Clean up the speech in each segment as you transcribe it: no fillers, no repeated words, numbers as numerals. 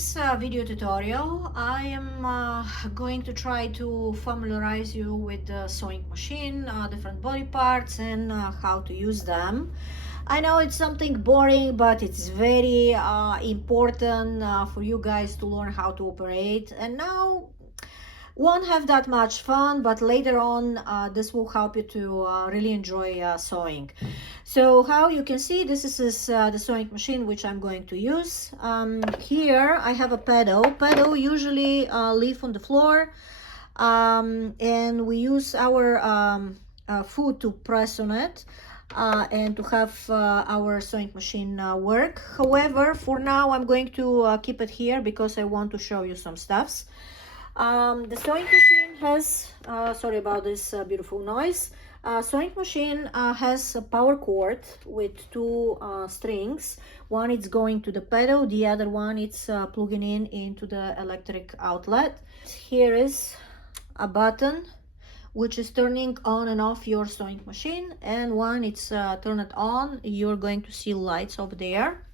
this video tutorial, I am going to try to familiarize you with the sewing machine, different body parts, and how to use them. I know it's something boring, but it's very important for you guys to learn how to operate. And now won't have that much fun, but later on this will help you to really enjoy sewing. So how you can see, this is the sewing machine which I'm going to use. Here I have a pedal usually leave on the floor, and we use our foot to press on it and to have our sewing machine work. However, for now I'm going to keep it here because I want to show you some stuffs. The sewing machine has, sorry about this beautiful noise. Sewing machine has a power cord with two strings. One is going to the pedal, the other one is plugging in into the electric outlet. Here is a button which is turning on and off your sewing machine, and when it's turned on, you're going to see lights over there.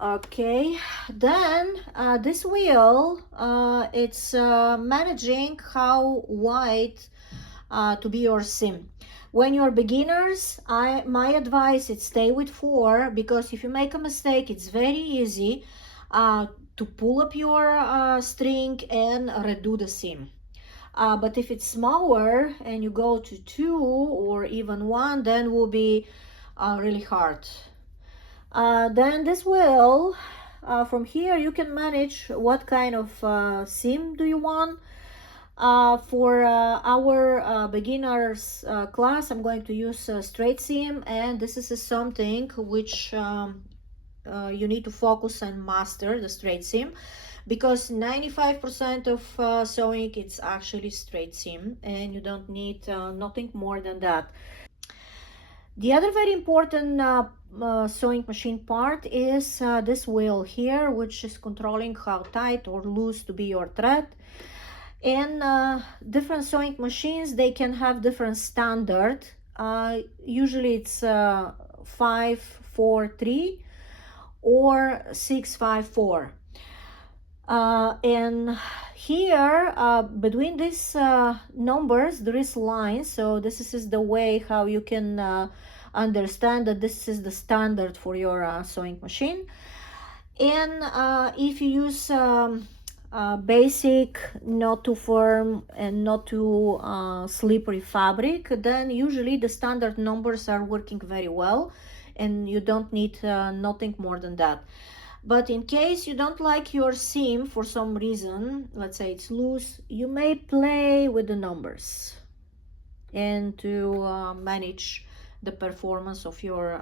Okay, then this wheel, it's managing how wide to be your seam. When you're beginners, my advice is stay with 4, because if you make a mistake, it's very easy to pull up your string and redo the seam. But if it's smaller and you go to 2 or even 1, then will be really hard. Then this wheel, from here you can manage what kind of seam do you want. For our beginners class, I'm going to use straight seam, and this is something which you need to focus and master, the straight seam, because 95% of sewing it's actually straight seam, and you don't need nothing more than that. The other very important sewing machine part is this wheel here, which is controlling how tight or loose to be your thread. And different sewing machines, they can have different standard. Usually it's 543 or 654. And here between these numbers there is lines, so this is the way how you can understand that this is the standard for your sewing machine. And if you use basic, not too firm and not too slippery fabric, then usually the standard numbers are working very well and you don't need nothing more than that. But in case you don't like your seam for some reason, let's say it's loose, you may play with the numbers and to manage the performance of your